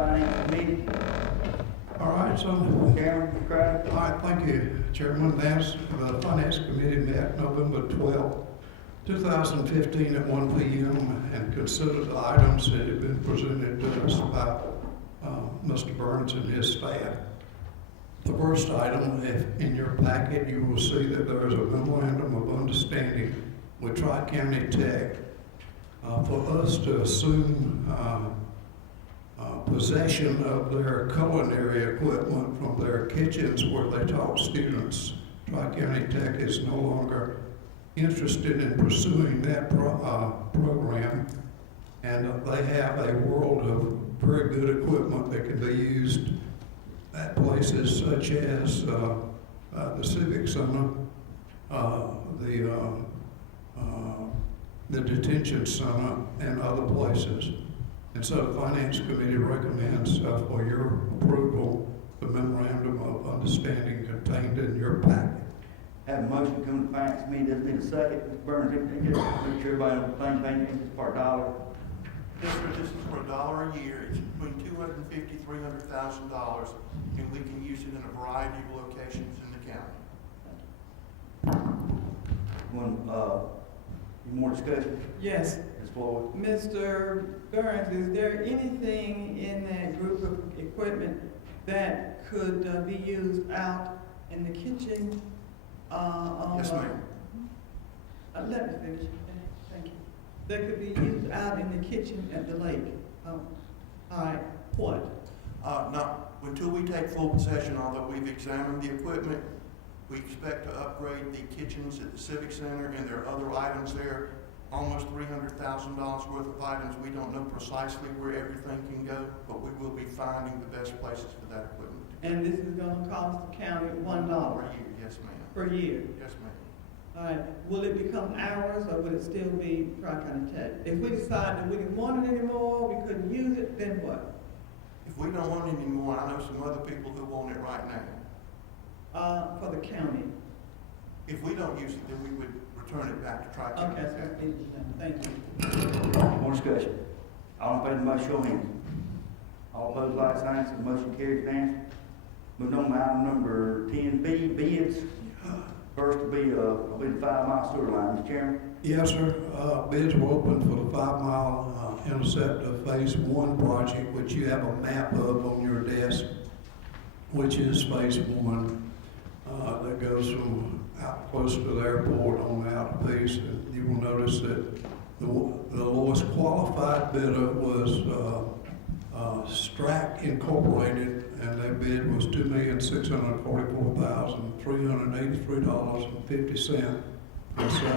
Finance Committee. All right, so, Chairman, Crowder. all right, thank you, Chairman. The Finance Committee met November 12th, 2015 at 1 p.m. and considered the items that had been presented to us by Mr. Burns and his staff. The first item, if in your packet, you will see that there is a memorandum of understanding with Tri-County Tech for us to assume possession of their culinary equipment from their kitchens where they taught students. Tri-County Tech is no longer interested in pursuing that program, and they have a world of very good equipment that can be used at places such as the Civic Center, the Detention Center, and other places. And so the Finance Committee recommends for your approval the memorandum of understanding contained in your packet. Have a motion to come to Finance Committee, doesn't need a second. Mr. Burns, just make sure everybody on the same page, it's for $1. Yes, sir, this is for $1 a year. It's between $250,000 to $300,000, and we can use it in a variety of locations in the county. Any more discussion? Yes. Ms. Floyd? Mr. Burns, is there anything in that group of equipment that could be used out in the kitchen? Yes, ma'am. Let me finish. Thank you. That could be used out in the kitchen at the lake. All right, what? Not until we take full possession, although we've examined the equipment. We expect to upgrade the kitchens at the Civic Center, and there are other items there, almost $300,000 worth of items. We don't know precisely where everything can go, but we will be finding the best places for that equipment. And this is gonna cost the county $1 Per year, yes, ma'am. per year. Yes, ma'am. All right, will it become ours or will it still be Tri-County Tech? If we decide that we didn't want it anymore, we couldn't use it, then what? If we don't want it anymore, I know some other people who want it right now. For the county. If we don't use it, then we would return it back to Tri-County. Okay, so thank you. More discussion? All in favor of the motion, show of hands. All opposed, like sign, so the motion carries unanimously. Moving on to item number 10B, bids. First will be the 5-mile sewer line, Mr. Chairman. Yes, sir. Bids were open for the 5-mile intercept of Phase 1 project, which you have a map of on your desk, which is Phase 1. That goes from out close to the airport on out a piece. And you will notice that the lowest qualified bidder was Strack Incorporated, and their bid was $2,644,383.50. And so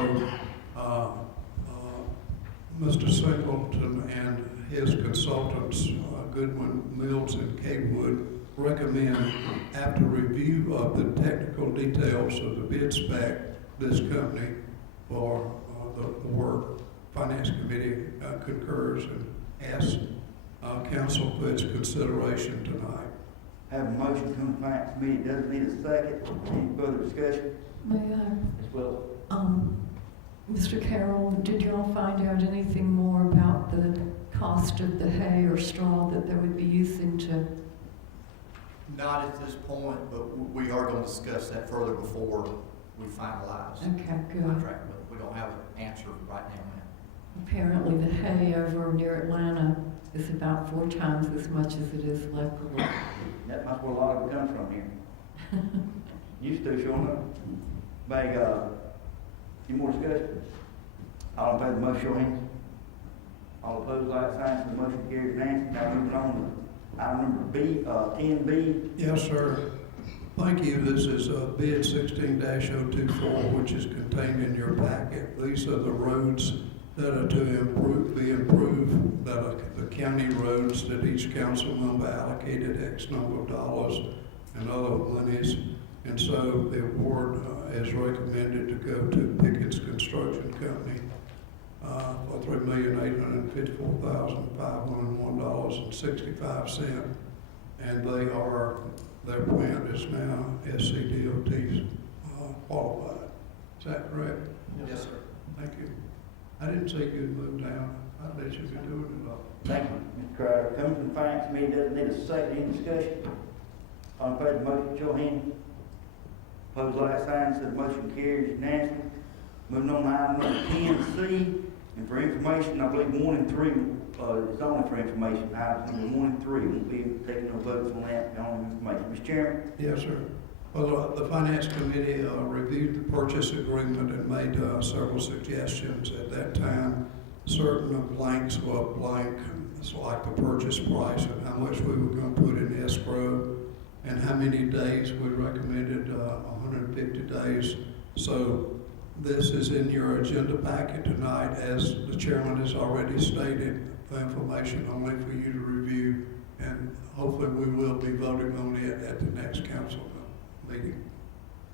Mr. Singleton and his consultants, Goodwin, Mills, and Kaywood, recommend, after review of the technical details of the bid spec, this company for the work. Finance Committee concurs and asks council for its consideration tonight. Have a motion to come to Finance Committee, doesn't need a second. Any further discussion? May I? Ms. Floyd? Mr. Carroll, did y'all find out anything more about the cost of the hay or straw that they would be using to? Not at this point, but we are going to discuss that further before we finalize Okay, the good. contract, but we don't have an answer right now, ma'am. Apparently the hay over near Atlanta is about 4 times as much as it is locally. That must be where a lot of it comes from here. Used to, sure enough. Bag, any more discussion? All in favor of the motion, show of hands. All opposed, like sign, so the motion carries unanimously. Now moving on to item number B, 10B. Yes, sir. Thank you. This is bid 16-024, which is contained in your packet. These are the roads that are to be improved, that are the county roads that each council member allocated X number of dollars and other monies. And so the award is recommended to go to Pickens Construction Company for $3,854,501.65. And their plant is now SCDOT qualified. Is that correct? Yes, sir. Thank you. I didn't say you'd move down. I bet you could do it at all. Thank you, Mr. Crowder. Coming from the Finance Committee, doesn't need a second, any discussion? All in favor of the motion, show of hands. Opposed, like sign, said the motion carries unanimously. Moving on to item number 10C, and for information, I believe 1 and 3, it's only for information. Items number 1 and 3, won't be taking no votes on that, only information. Mr. Chairman? Yes, sir. Well, the Finance Committee reviewed the purchase agreement and made several suggestions. At that time, certain blanks were blank, it's like the purchase price and how much we were going to put in escrow and how many days. We recommended 150 days. So this is in your agenda packet tonight. As the chairman has already stated, the information only for you to review, and hopefully we will be voting on it at the next council meeting.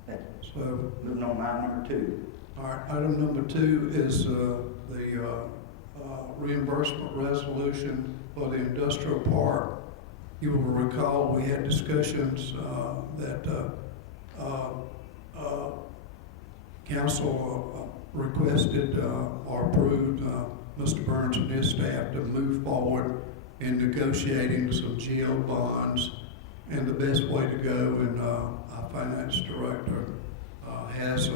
Thank you. So, Moving on to item number 2. all right, item number 2 is the reimbursement resolution for the industrial park. You will recall we had discussions that council requested or approved Mr. Burns and his staff to move forward in negotiating some GO bonds. And the best way to go, and our finance director has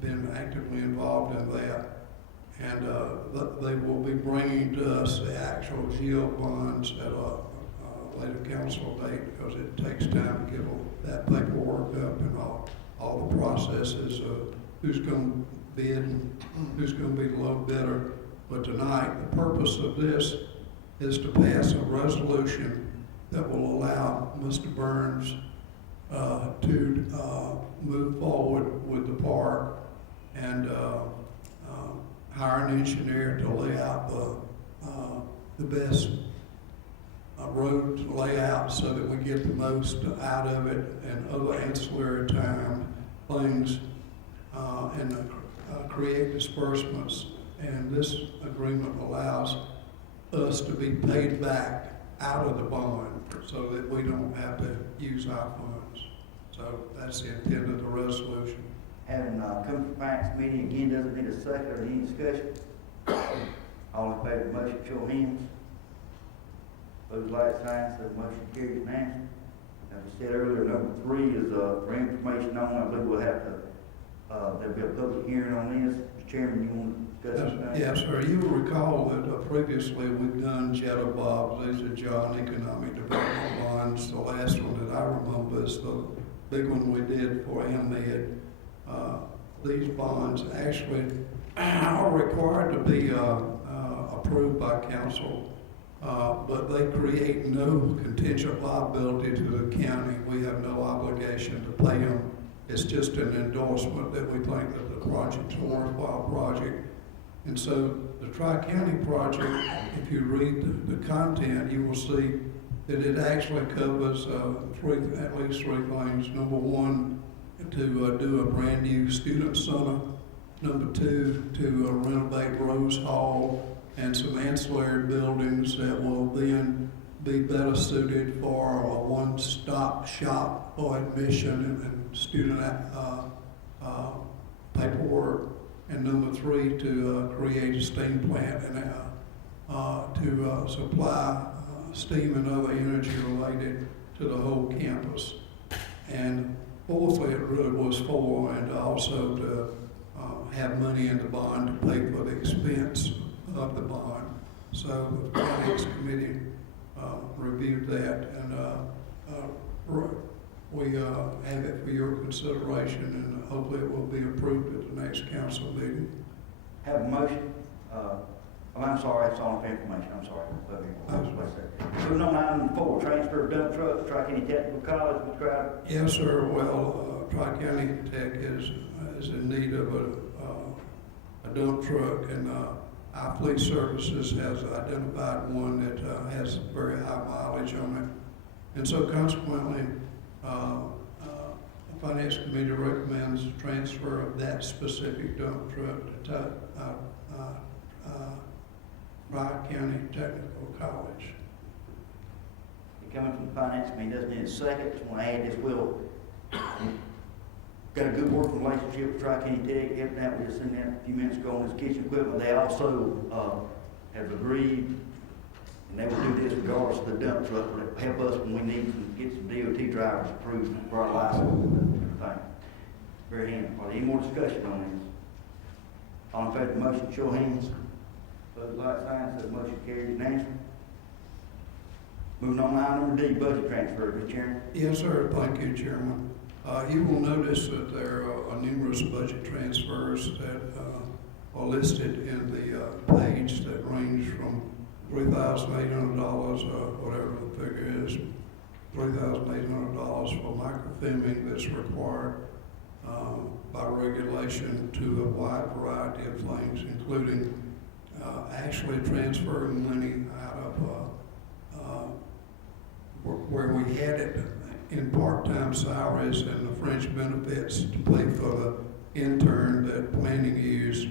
been actively involved in that. And they will be bringing to us the actual GO bonds at a later council date, because it takes time to get all that paperwork up and all the processes of who's going to bid and who's going to be the low bidder. But tonight, the purpose of this is to pass a resolution that will allow Mr. Burns to move forward with the park and hire an engineer to lay out the best road layout so that we get the most out of it, and other ancillary time things, and create disbursements. And this agreement allows us to be paid back out of the bond so that we don't have to use our funds. So that's the intent of the resolution. Having come from Finance Committee, again, doesn't need a second or any discussion. All in favor of the motion, show of hands. Those like signs, the motion carries unanimously. As I said earlier, number 3 is for information only. I believe we'll have to, there'll be a public hearing on this. Mr. Chairman, you want to discuss this? Yes, sir. You will recall that previously we've done Jetta Bob's. These are John Economic Development bonds. The last one that I remember is the big one we did for AMED. These bonds actually are required to be approved by council, but they create no contingent liability to the county. We have no obligation to pay them. It's just an endorsement that we think that the project's a worthwhile project. And so the Tri-County project, if you read the content, you will see that it actually covers at least 3 things. Number 1, to do a brand new student center. Number 2, to renovate Rose Hall and some ancillary buildings that will then be better suited for a one-stop shop for admission and student paperwork. And number 3, to create a steam plant and to supply steam and other energy related to the whole campus. And fourthly, it really was for, and also to have money in the bond to pay for the expense of the bond. So the Finance Committee reviewed that, and we have it for your consideration, and hopefully it will be approved at the next council meeting. Have a motion. I'm sorry, that's all for information. I'm sorry. Moving on to item 4, transfer of dump trucks, Tri-County Technical College. Mr. Crowder. Yes, sir. Well, Tri-County Tech is in need of a dump truck, and our fleet services has identified one that has very high mileage on it. And so consequently, the Finance Committee recommends transfer of that specific dump truck to Tri-County Technical College. Coming from the Finance Committee, doesn't need a second. Just want to add this, we'll got a good working relationship with Tri-County Tech. Evidently, we just seen that a few minutes ago on this kitchen equipment. They also have agreed And they will do this regardless of the dump truck, will help us when we need to get some DOT drivers approved for our license and everything. Very handy. Are there any more discussion on this? All in favor of the motion, show of hands. Opposed, like sign, so the motion carries unanimously. Moving on to item number D, budget transfer, Mr. Chairman. Yes, sir. Thank you, Chairman. You will notice that there are numerous budget transfers that are listed in the page that range from $3,800, whatever the figure is, $3,800 for microfilming that's required by regulation to a wide variety of things, including actually transferring money out of where we had it in part-time salaries and the fringe benefits to pay for the intern that planning used.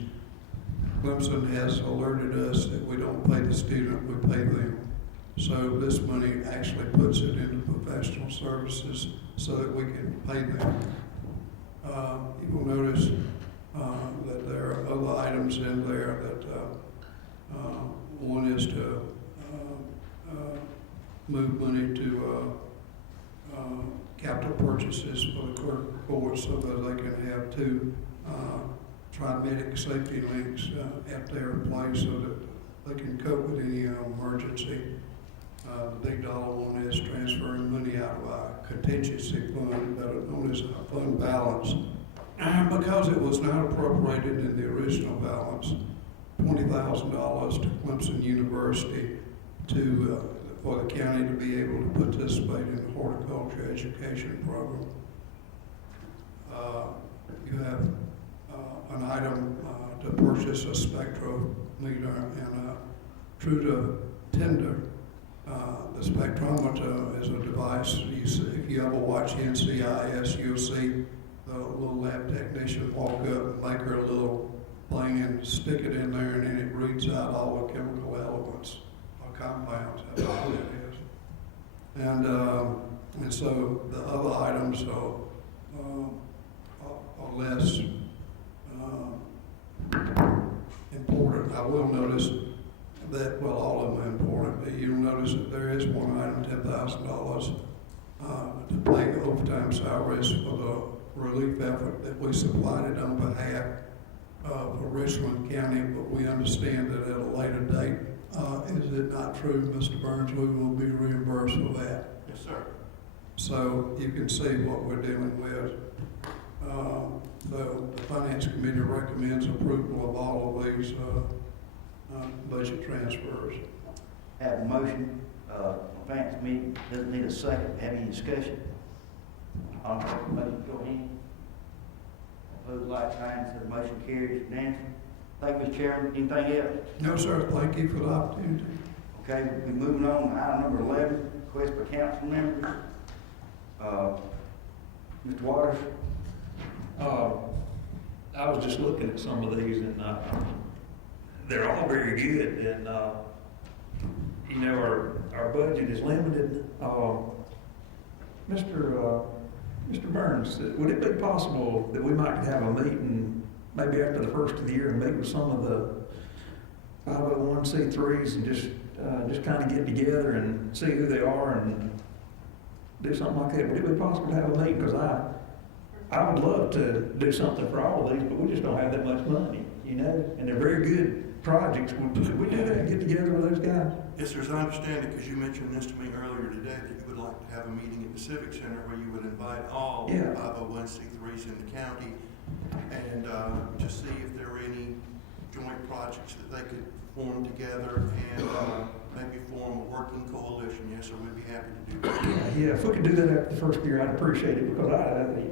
Clemson has alerted us that we don't pay the student, we pay them. So this money actually puts it into professional services so that we can pay them. You will notice that there are other items in there that one is to move money to capital purchases for the clerk board so that they can have 2 Trimedic safety links at their place so that they can cope with any emergency. The big dollar one is transferring money out of our contingency fund, better known as our fund balance, because it was not appropriated in the original balance, $20,000 to Clemson University for the county to be able to participate in the horticulture education program. You have an item to purchase a spectrometer and a Truda tender. The spectrometer is a device, if you ever watch NCIS, you'll see the little lab technician walk up and make her a little thing and stick it in there, and then it reads out all the chemical elements or compounds, that's all it is. And so the other items are less important. I will notice that, well, all of them are important, but you'll notice that there is one item, $10,000 to pay overtime salaries for the relief effort that we supplied it on behalf of Richland County, but we understand that at a later date, is it not true, Mr. Burns, we will be reimbursed for that? Yes, sir. So you can see what we're dealing with. The Finance Committee recommends approval of all of these budget transfers. Have a motion, Finance Committee, doesn't need a second, have any discussion? All in favor of the motion, show of hands. Opposed, like sign, so the motion carries unanimously. Thank you, Mr. Chairman. Anything else? No, sir, thank you for the opportunity. Okay, we'll be moving on to item number 11, request for council members. Mr. Waters? I was just looking at some of these, and they're all very good, and you know, our budget is limited. Mr. Burns, would it be possible that we might have a meeting maybe after the first of the year and meet with some of the 501c3s and just kind of get together and see who they are and do something like that? Would it be possible to have a meeting? Because I would love to do something for all of these, but we just don't have that much money, you know? And they're very good projects. Would we do that and get together with those guys? Yes, sir, as I understand it, because you mentioned this to me earlier today, that you would like to have a meeting at the Civic Center where you would invite all 501c3s in the county and just see if there were any joint projects that they could form together and maybe form a working coalition. Yes, sir, we'd be happy to do that. Yeah, if we could do that after the first year, I'd appreciate it, because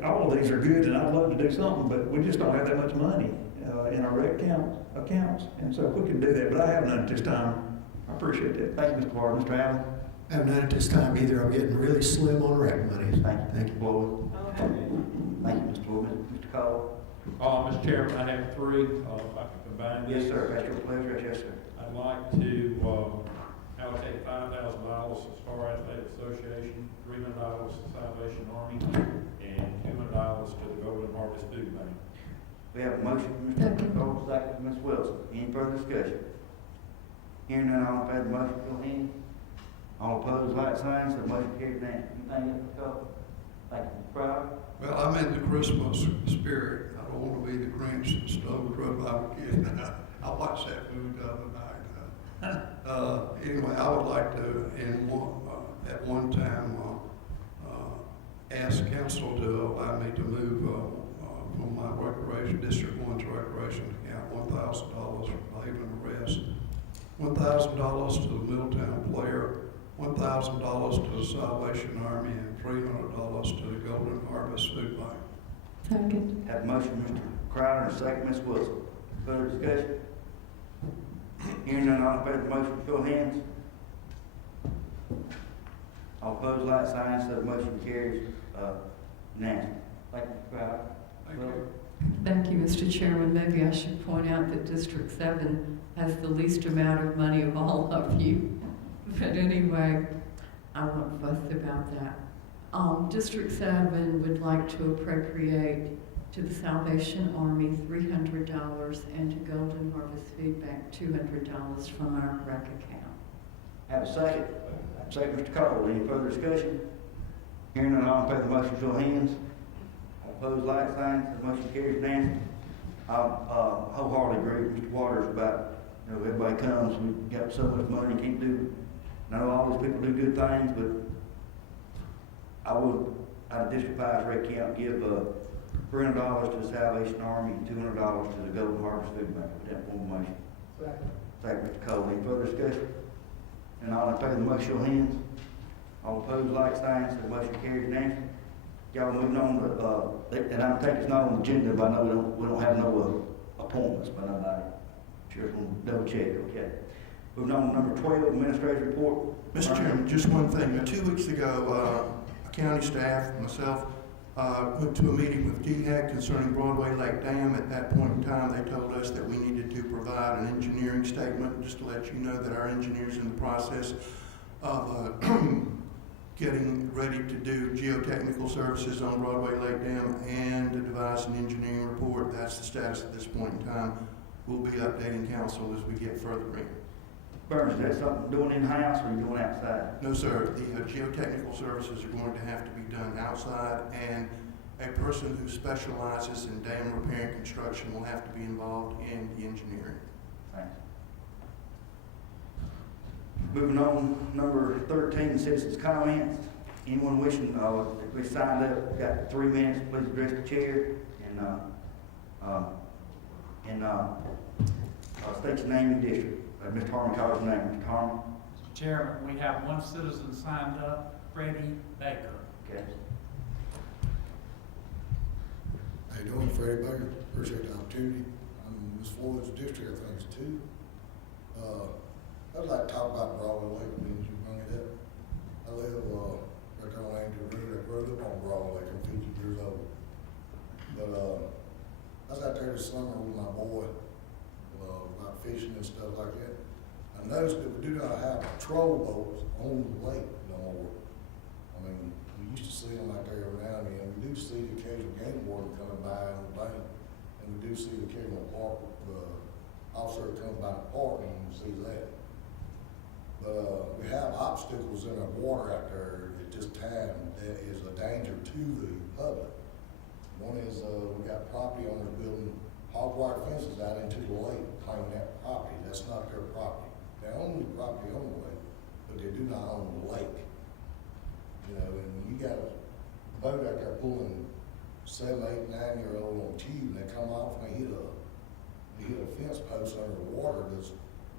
all of these are good and I'd love to do something, but we just don't have that much money in our rec accounts. And so if we can do that, but I have none at this time. I appreciate that. Thank you, Mr. Carter. Mr. Allen? I have none at this time either. I'm getting really slim on rec money. Thank you, Floyd. Thank you, Mr. Floyd. Mr. Cole? Mr. Chairman, I have 3, if I can combine these. Yes, sir. That's your pleasure. Yes, sir. I'd like to allocate $5,000 to Star Athletic Association, $300 to Salvation Army, and $200 to the Golden Harvest Food Bank. We have a motion from Mr. Cole, second from Ms. Wilson. Any further discussion? Hearing none, all in favor of the motion, show of hands. All opposed, like signs, the motion carries unanimously. Anything else, Scott? Thank you, Mr. Crowder. Well, I'm in the Christmas spirit. I don't want to be the Grinch that stole the trouble I was getting. I watched that movie the other night. Anyway, I would like to, at one time, ask council to allow me to move from my recreation, District 1's recreation account, $1,000 from Haven Arrest, $1,000 to the Middletown Player, $1,000 to the Salvation Army, and $300 to the Golden Harvest Food Bank. Second. Have a motion, Mr. Crowder, and a second, Ms. Wilson. Further discussion? Hearing none, all in favor of the motion, show of hands. All opposed, like signs, so the motion carries unanimously. Thank you, Mr. Crowder. Thank you. Thank you, Mr. Chairman. Maybe I should point out that District 7 has the least amount of money of all of you. But anyway, I won't fuss about that. District 7 would like to appropriate to the Salvation Army $300 and to Golden Harvest Food Bank $200 from our rec account. Have a second. Second, Mr. Cole. Any further discussion? Hearing none, all in favor of the motion, show of hands. All opposed, like signs, the motion carries unanimously. I wholeheartedly agree with Mr. Waters about, everybody comes, we've got so much money, can't do. I know all these people do good things, but I would, out of District 5's rec account, give $300 to the Salvation Army and $200 to the Golden Harvest Food Bank. With that form of motion. Second, Mr. Cole. Any further discussion? And all in favor of the motion, show of hands. All opposed, like signs, the motion carries unanimously. Y'all moving on to, and I think it's not on the agenda, but I know we don't have no appointments by nobody. Sure, it's going to double check, okay. Moving on to number 12, administrative report. Mr. Chairman, just one thing. 2 weeks ago, county staff, myself, went to a meeting with DHEC concerning Broadway Lake Dam. At that point in time, they told us that we needed to provide an engineering statement, just to let you know that our engineer's in the process of getting ready to do geotechnical services on Broadway Lake Dam and to devise an engineering report. That's the status at this point in time. We'll be updating council as we get further in. Burns, is that something doing in-house or are you doing outside? No, sir. The geotechnical services are going to have to be done outside, and a person who specializes in dam repair and construction will have to be involved in the engineering. Thanks. Moving on, number 13, citizens' comments. Anyone wishing, if we signed up, got 3 minutes, please address the chair and state your name and district. Mr. Harmon calls his name. Mr. Harmon. Mr. Chairman, we have one citizen signed up, Freddie Baker. Okay. How you doing, Freddie Baker? Appreciate the opportunity. I'm Ms. Floyd's district, I think it's 2. I'd like to talk about Broadway Lake, when you bring it up. I live right there on Angel Road. I grew up on Broadway Lake. I'm 50 years old. But I was out there this summer with my boy, about fishing and stuff like that. I noticed that we do not have patrol boats on the lake no more. I mean, we used to see them out there every now and then. We do see the occasional game warden coming by on the bank, and we do see the occasional park, officer comes by the park and you see that. But we have obstacles in our water out there at this time that is a danger to the public. One is we got property owners building hog wire fences out into the lake, claiming that property. That's not their property. They own the property on the lake, but they do not own the lake. And when you got a boat out there pulling 7, 8, 9-year-old on tube, and they come off and they hit a fence post under the water that's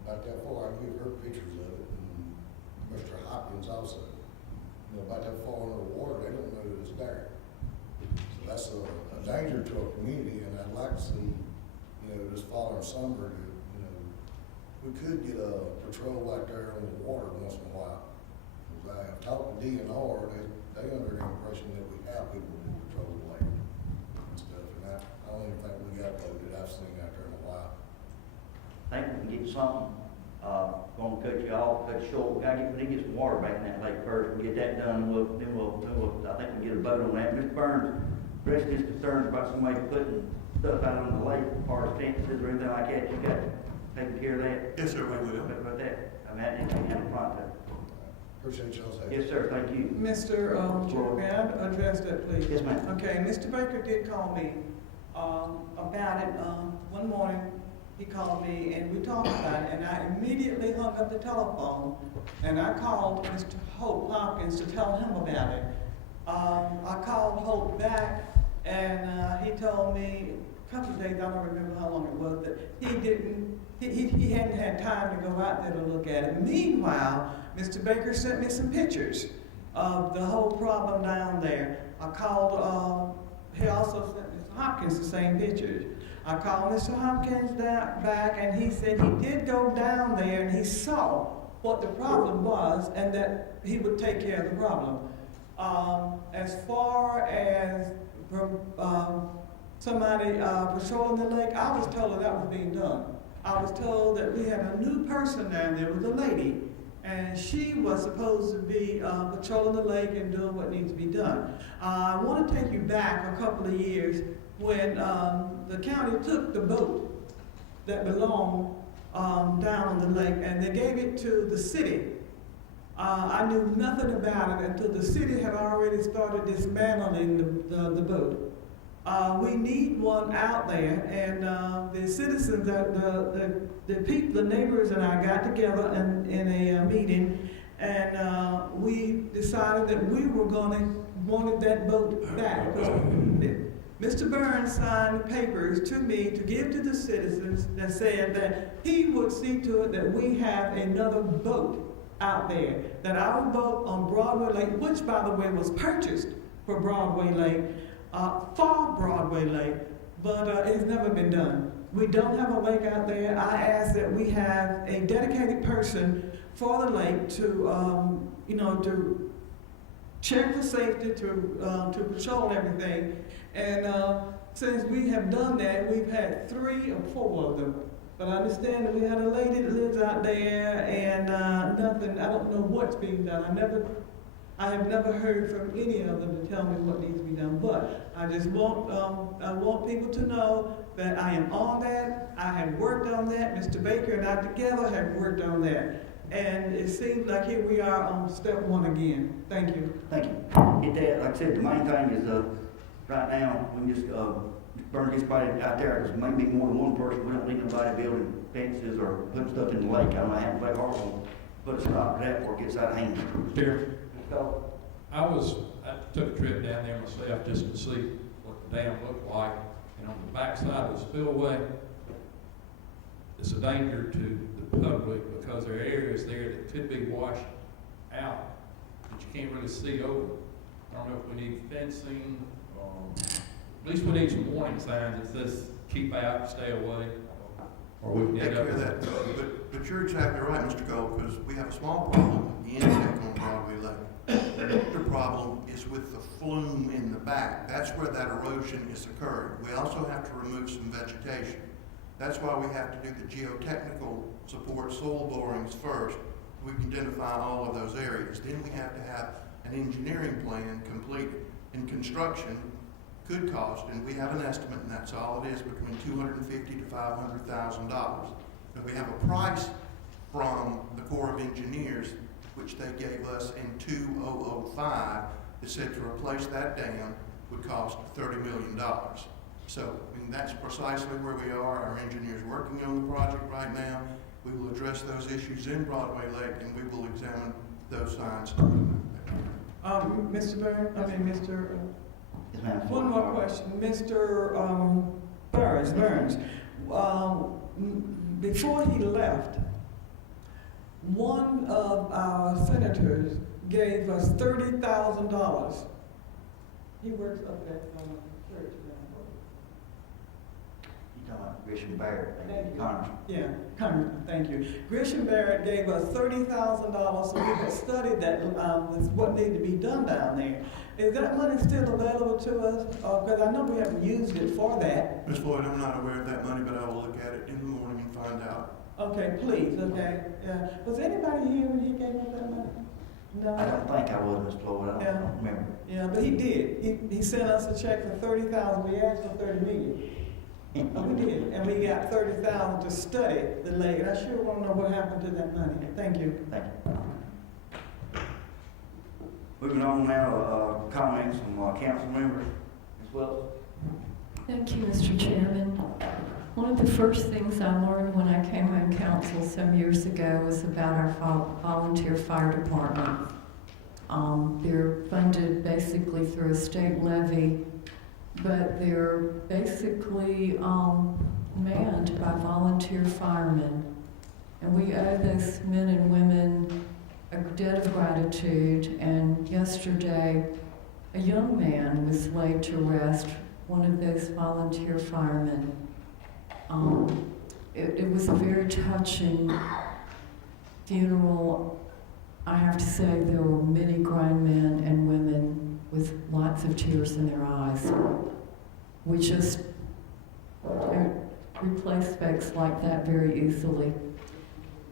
about that far. I give her pictures of it, and Mr. Hopkins also. About that far under the water, they don't know that it's there. So that's a danger to our community, and I'd like to see, this fall or summer, we could get a patrol out there on the water once in a while. Because I have talked to DNR, they under the impression that we have people who patrol the lake and stuff, and I don't even think we got a boat that I've seen out there in a while. I think we can get something, gonna cut you off, cut you short. We need to get some water back in that lake first. We get that done, then we'll, I think we get a boat on that. Mr. Burns, rest his concerns about somebody putting stuff out on the lake, or fences or anything like that. You got taking care of that? Yes, sir, we will. What about that? I mean, I didn't have a pronto. Appreciate y'all's help. Yes, sir, thank you. Mr. Chairman, may I address that, please? Yes, ma'am. Okay, Mr. Baker did call me, about it, one morning. He called me and we talked about it, and I immediately hung up the telephone and I called Mr. Hope Hopkins to tell him about it. I called Hope back and, he told me a couple of days, I don't remember how long it was, that he hadn't had time to go out there to look at it. Meanwhile, Mr. Baker sent me some pictures of the whole problem down there. I called, he also sent Mr. Hopkins the same pictures. I called Mr. Hopkins back and he said he did go down there and he saw what the problem was and that he would take care of the problem. As far as somebody patrolling the lake, I was told that was being done. I was told that we had a new person down there, with a lady, and she was supposed to be patrolling the lake and doing what needs to be done. I want to take you back a couple of years when the county took the boat that belonged down on the lake and they gave it to the city. I knew nothing about it until the city had already started dismantling the boat. We need one out there, and the citizens, the people, the neighbors and I got together in a meeting, and we decided that we were wanted that boat back. Mr. Burns signed papers to me to give to the citizens that said that he would see to it that we have another boat out there, that our boat on Broadway Lake, which by the way was purchased for Broadway Lake, for Broadway Lake, but it has never been done. We don't have a lake out there. I ask that we have a dedicated person for the lake to, to check for safety, to patrol everything. And since we have done that, we've had 3 or 4 of them. But I understand that we had a lady that lives out there and nothing, I don't know what's being done. I have never heard from any of them to tell me what needs to be done. But I just want, I want people to know that I am on that. I have worked on that. Mr. Baker and I together have worked on that. And it seems like here we are on step 1 again. Thank you. Thank you. Get that, like I said, the main thing is, right now, we can just, burn this body out there, because maybe more than one person, we don't need nobody building fences or putting stuff in the lake. I don't know how to play hardball, but it's not that before it gets out of hand. Chair, So, I took a trip down there myself just to see what the dam looked like, and on the backside of the spillway, it's a danger to the public because there are areas there that could be washed out that you can't really see over. I don't know if we need fencing, at least we need some warning signs that says keep out, stay away, or we can Take end care up of that. But you're exactly right, Mr. Gold, because we have a small problem with the intake on Broadway Lake. The bigger problem is with the flume in the back. That's where that erosion is occurring. We also have to remove some vegetation. That's why we have to do the geotechnical support soil borings first. We can identify all of those areas. Then we have to have an engineering plan completed. In construction, could cost, and we have an estimate, and that's all it is, between $250,000 to $500,000. And we have a price from the Corps of Engineers, which they gave us in 2005, that said to replace that dam would cost $30 million. So, I mean, that's precisely where we are. Our engineers working on the project right now. We will address those issues in Broadway Lake, and we will examine those signs. Mr. Burns, Mr. yes, ma'am. One more question. Mr. Burns, before he left, one of our senators gave us $30,000. He works up at church now. You talking about Grisham Barrett, Thank you. Congressman. Yeah, Congressman, thank you. Grisham Barrett gave us $30,000 so we could study that, what needed to be done down there. Is that money still available to us? Because I know we haven't used it for that. Ms. Floyd, I'm not aware of that money, but I will look at it in the morning and find out. Okay, please, okay. Was anybody here when he gave us that money? No? I don't think I was, Ms. Floyd, I don't remember. Yeah, but he did. He sent us a check for $30,000. We asked for $30 million. We did, and we got 30,000 to study the lake, and I sure wanna know what happened to that money. Thank you. Thank you. Moving on now, comments from council members. Ms. Wells? Thank you, Mr. Chairman. One of the first things I learned when I came on council some years ago was about our volunteer fire department. They're funded basically through a state levy, but they're basically manned by volunteer firemen. And we owe those men and women a debt of gratitude. And yesterday, a young man was laid to rest, one of those volunteer firemen. It was a very touching funeral. I have to say there were many grown men and women with lots of tears in their eyes. We just don't replace folks like that very easily.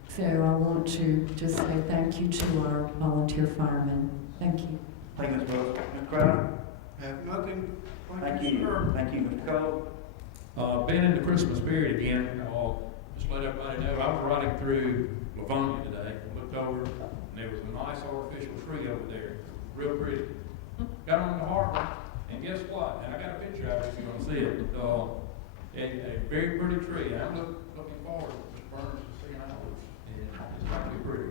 So I want to just say thank you to our volunteer firemen. Thank you. Thank you, Ms. Wells. Mr. Crowder? Have nothing. Thank you. sir. Thank you, Mr. Cole. Been in the Christmas spirit again. Just let everybody know, I was riding through Livonia today, looked over, and there was a nice artificial tree over there, real pretty. Got on the harbor, and guess what? And I got a picture of it if you want to see it. A very pretty tree. And I'm looking forward to Mr. Burns to seeing ours, and it's going to be pretty.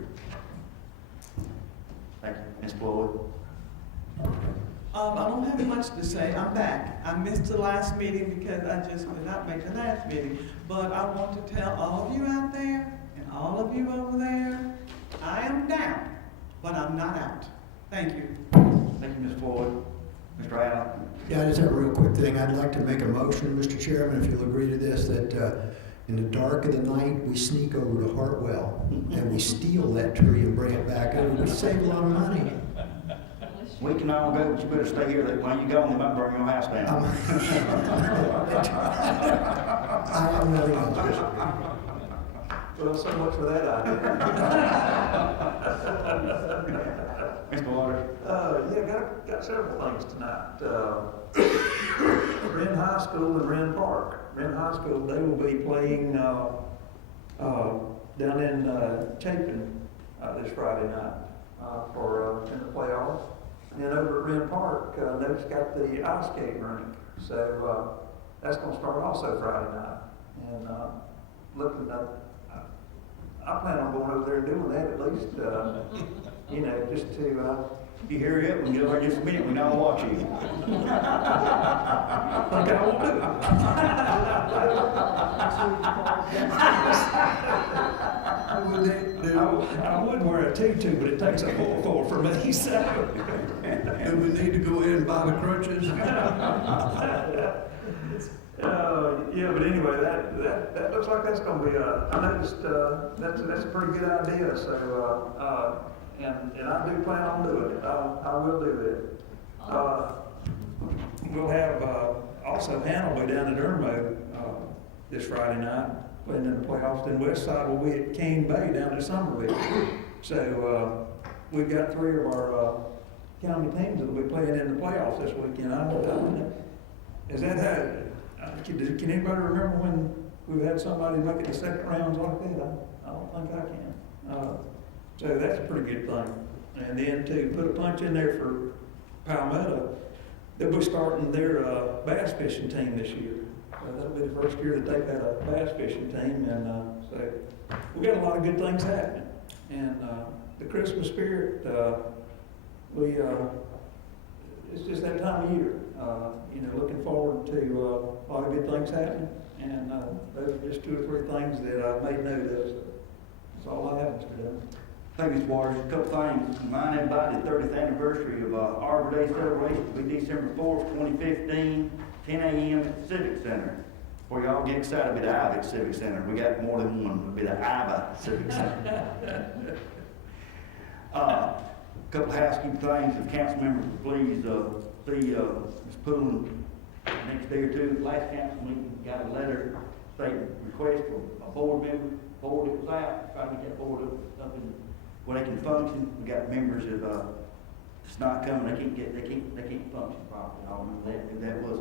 Thank you. Ms. Floyd? I don't have much to say. I'm back. I missed the last meeting because I just could not make the last meeting. But I want to tell all of you out there and all of you over there, I am down, but I'm not out. Thank you. Thank you, Ms. Floyd. Mr. Allen? Yeah, I just have a real quick thing. I'd like to make a motion, Mr. Chairman, if you'll agree to this, that in the dark of the night, we sneak over to Hartwell and we steal that tree and bring it back over. We save a lot of money. We can all go, but you better stay here. When you go, they might burn your house down. I have nothing else. Well, so much for that idea. Mr. Waters? Yeah, got several things tonight. Wren High School and Wren Park. Wren High School, they will be playing down in Chapin this Friday night in the playoffs. And then over at Wren Park, they've got the ice skating rink. So that's going to start also Friday night. And looking at I plan on going over there and doing that at least, just to, If you hurry up and get over just a minute, we know I'll watch you. think I won't do it. I would wear a tutu, but it takes a full for me, so. Do we need to go in and buy the crutches? Yeah, but anyway, that looks like that's gonna be I noticed, that's a pretty good idea, so, and I do plan on doing it. I will do that. We'll have, also Hannah will be down at Irmo, this Friday night, playing in the playoffs. Then Westside will be at Cane Bay down at Somerville. So, we've got 3 of our, county teams that'll be playing in the playoffs this weekend. Is that how, can anybody remember when we've had somebody make it to second rounds like that? I don't think I can. So that's a pretty good thing. And then to put a punch in there for Palmetto, they'll be starting their bass fishing team this year. That'll be the first year that they've had a bass fishing team, and so we got a lot of good things happening. And the Christmas spirit, it's just that time of year. Looking forward to a lot of good things happening, and those are just 2 or 3 things that I've made note of. So that's all I have, Mr. Dillon. Thank you, Mr. Waters. A couple things. Remind everybody the 30th anniversary of Arbor Day celebration will be December 4th, 2015, 10 a.m. at the Civic Center. Before y'all get excited, it'll be the Ivic Civic Center. We got more than one. It'll be the Iva Civic Center. Couple housekeeping things. If council members would please see Ms. Poole next day or 2. Last council meeting, got a letter stating request for a board member. Board that was out, trying to get that board up in where they can function. We got members that it's not coming. They can't function properly. I don't know that was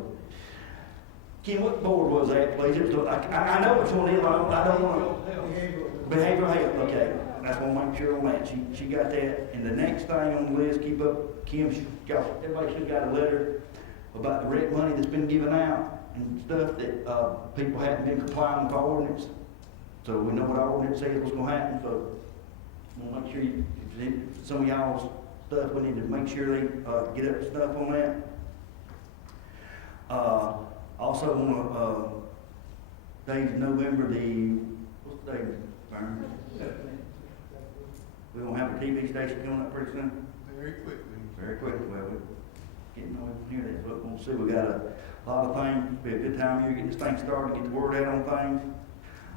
Kim, what board was that, please? It was, I know which one it is, I don't want to. Behavioral health, okay. I just want to make sure on that. She got that. And the next thing on the list, keep up, Kim, everybody should have got a letter about the rec money that's been given out and stuff that, people hadn't been complying with our ordinance. So we know what our ordinance says what's gonna happen, so we'll make sure some of y'all's stuff, we need to make sure they, get up to stuff on that. Also wanna, days in November, what's the day, Vern? We're gonna have a TV station coming up pretty soon. Very quickly. Very quickly, well, we're getting nowhere near that, but we'll see, we got a lot of things, be a good time of year, get this thing started, get the word out on things.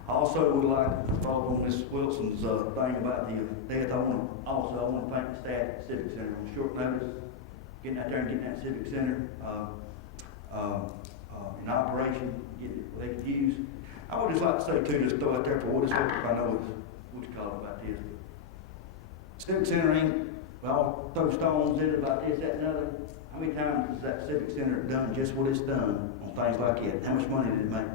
I also would like to follow on Ms. Wilson's, thing about the death. I want to thank the staff at the Civic Center on short notice, getting out there and getting that Civic Center, in operation, getting it what they could use. I would just like to say too, just throw out there for what it's worth, I know what you call it about this. Civic Center ain't, we all throw stones in it about this, that, and other. How many times has that Civic Center done just what it's done on things like it? How much money did it make?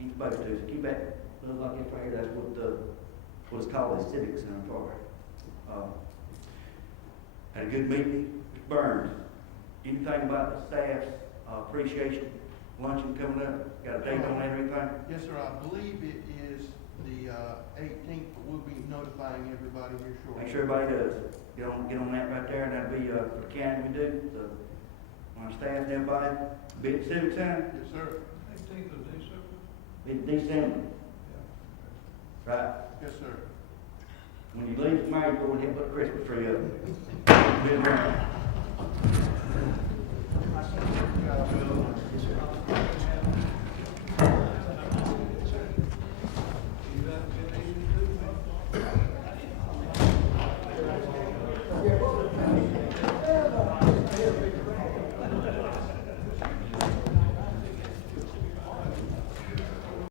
Ain't supposed to. So keep that, look like it right here, that's what it's called, a Civic Center for. Had a good meeting, Mr. Burns. Anything about the staff's appreciation luncheon coming up? Got a date on that or anything? Yes, sir, I believe it is the 18th, but we'll be notifying everybody here shortly. Make sure everybody does. Get on that right there, and that'll be, for the county we do, so, our staff and everybody, be at the Civic Center, Yes, sir. 18th of December? be in December. Right? Yes, sir. When you leave tomorrow, go and help put the Christmas tree up. Be around.